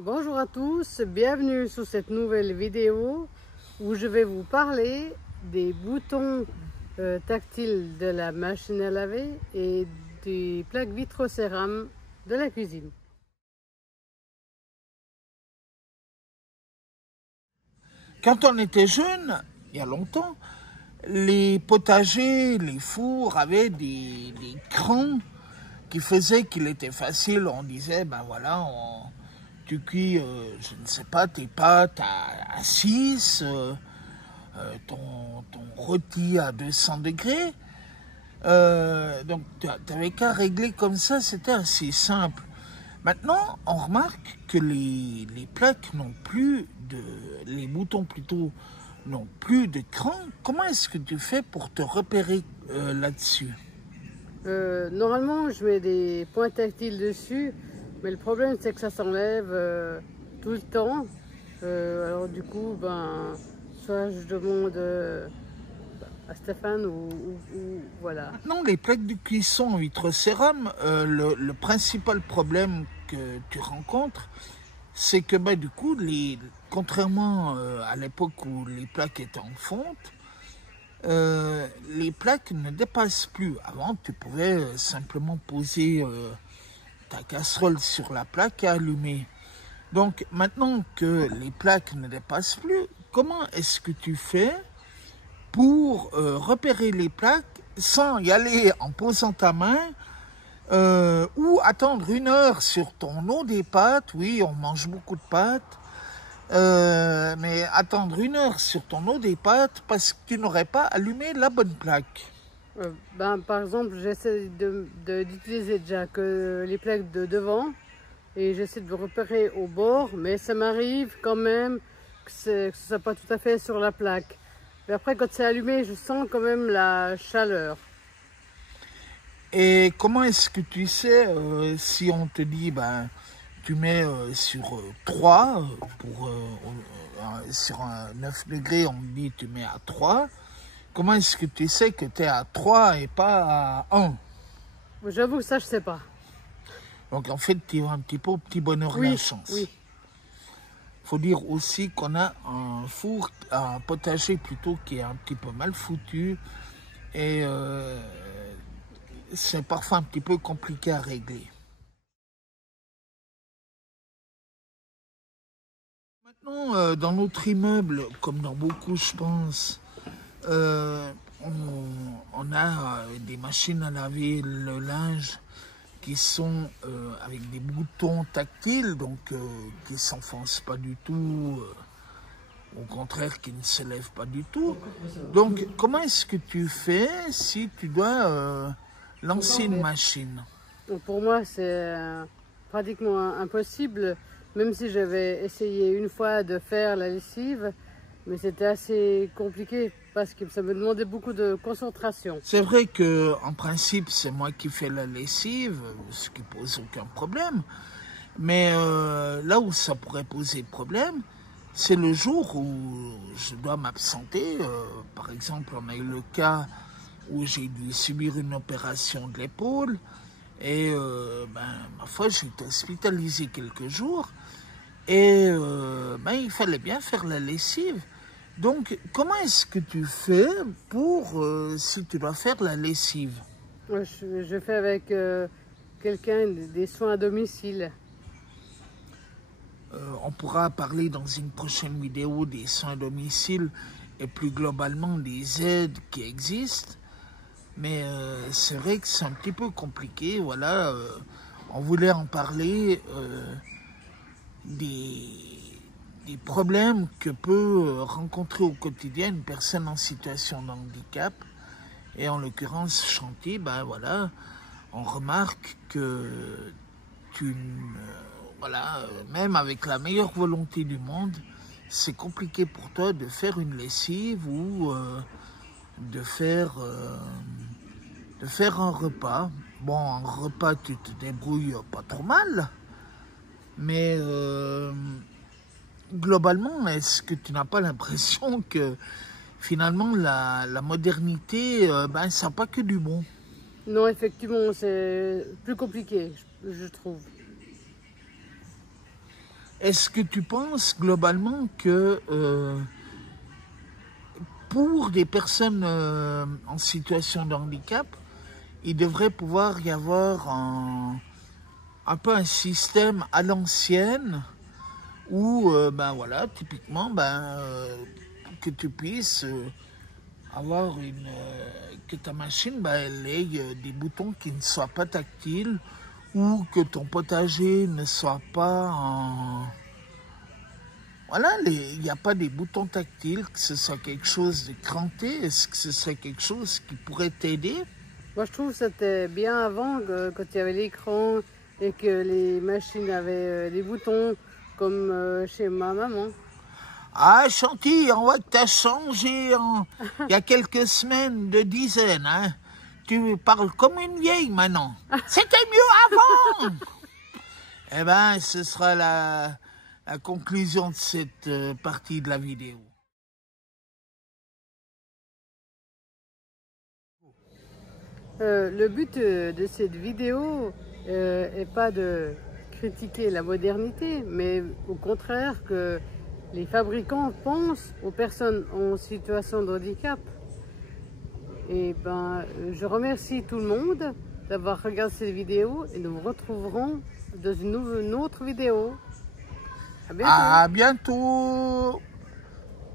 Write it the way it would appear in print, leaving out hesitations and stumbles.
Bonjour à tous, bienvenue sur cette nouvelle vidéo où je vais vous parler des boutons tactiles de la machine à laver et des plaques vitrocérame de la cuisine. Quand on était jeune, il y a longtemps, les potagers, les fours avaient des crans qui faisaient qu'il était facile. On disait, ben voilà, tu cuis, je ne sais pas, tes pâtes à 6, ton rôti à 200 degrés. Donc, tu n'avais qu'à régler comme ça, c'était assez simple. Maintenant, on remarque que les plaques n'ont plus les boutons plutôt, n'ont plus de cran. Comment est-ce que tu fais pour te repérer là-dessus? Normalement, je mets des points tactiles dessus, mais le problème c'est que ça s'enlève tout le temps. Alors du coup, soit je demande à Stéphane ou voilà. Maintenant, les plaques de cuisson en vitrocérame, le principal problème que tu rencontres, c'est que du coup, contrairement à l'époque où les plaques étaient en fonte, les plaques ne dépassent plus. Avant, tu pouvais simplement poser ta casserole sur la plaque et allumer. Donc, maintenant que les plaques ne dépassent plus, comment est-ce que tu fais pour repérer les plaques sans y aller en posant ta main ou attendre 1 heure sur ton eau des pâtes? Oui, on mange beaucoup de pâtes. Mais attendre 1 heure sur ton eau des pâtes parce que tu n'aurais pas allumé la bonne plaque. Par exemple, j'essaie d'utiliser déjà que les plaques de devant et j'essaie de repérer au bord, mais ça m'arrive quand même que ce ne soit pas tout à fait sur la plaque. Mais après, quand c'est allumé, je sens quand même la chaleur. Et comment est-ce que tu sais si on te dit tu mets sur 3 sur un 9 degrés, on te dit tu mets à 3. Comment est-ce que tu sais que tu es à 3 et pas à 1? J'avoue que ça, je sais pas. Donc en fait, tu vas un petit peu au petit bonheur la chance. Oui. Il faut dire aussi qu'on a un four, un potager plutôt qui est un petit peu mal foutu et c'est parfois un petit peu compliqué à régler. Maintenant, dans notre immeuble, comme dans beaucoup, je pense, on a des machines à laver le linge qui sont avec des boutons tactiles, donc qui ne s'enfoncent pas du tout, au contraire qui ne se lèvent pas du tout. Donc comment est-ce que tu fais si tu dois lancer une machine? Donc, pour moi, c'est pratiquement impossible, même si j'avais essayé une fois de faire la lessive, mais c'était assez compliqué parce que ça me demandait beaucoup de concentration. C'est vrai que en principe, c'est moi qui fais la lessive, ce qui pose aucun problème. Mais là où ça pourrait poser problème, c'est le jour où je dois m'absenter. Par exemple, on a eu le cas où j'ai dû subir une opération de l'épaule. Et ma foi, j'ai été hospitalisé quelques jours. Et il fallait bien faire la lessive. Donc, comment est-ce que tu fais pour, si tu dois faire la lessive? Je fais avec quelqu'un des soins à domicile. On pourra parler dans une prochaine vidéo des soins à domicile et plus globalement des aides qui existent. Mais c'est vrai que c'est un petit peu compliqué. Voilà, on voulait en parler des problèmes que peut rencontrer au quotidien une personne en situation de handicap. Et en l'occurrence, Chanty, voilà, on remarque que même avec la meilleure volonté du monde, c'est compliqué pour toi de faire une lessive ou de faire un repas. Bon, un repas, tu te débrouilles pas trop mal, mais globalement, est-ce que tu n'as pas l'impression que finalement la modernité, ça n'a pas que du bon? Non, effectivement, c'est plus compliqué, je trouve. est-ce que tu penses globalement que pour des personnes en situation de handicap, il devrait pouvoir y avoir un peu un système à l'ancienne où, ben voilà, typiquement, que tu puisses avoir que ta machine, elle ait des boutons qui ne soient pas tactiles ou que ton potager ne soit pas en... Voilà, il n'y a pas des boutons tactiles, que ce soit quelque chose de cranté. Est-ce que ce serait quelque chose qui pourrait t'aider? Moi, je trouve que c'était bien avant, quand il y avait l'écran et que les machines avaient des boutons, comme chez ma maman. Ah, Chanty, on voit que tu as changé il y a quelques semaines de dizaines. Hein. Tu parles comme une vieille maintenant. C'était mieux avant. Eh bien, ce sera la conclusion de cette partie de la vidéo. Le but de cette vidéo n'est pas de critiquer la modernité, mais au contraire que les fabricants pensent aux personnes en situation de handicap. Et je remercie tout le monde d'avoir regardé cette vidéo et nous retrouverons dans une autre vidéo. À bientôt. À bientôt.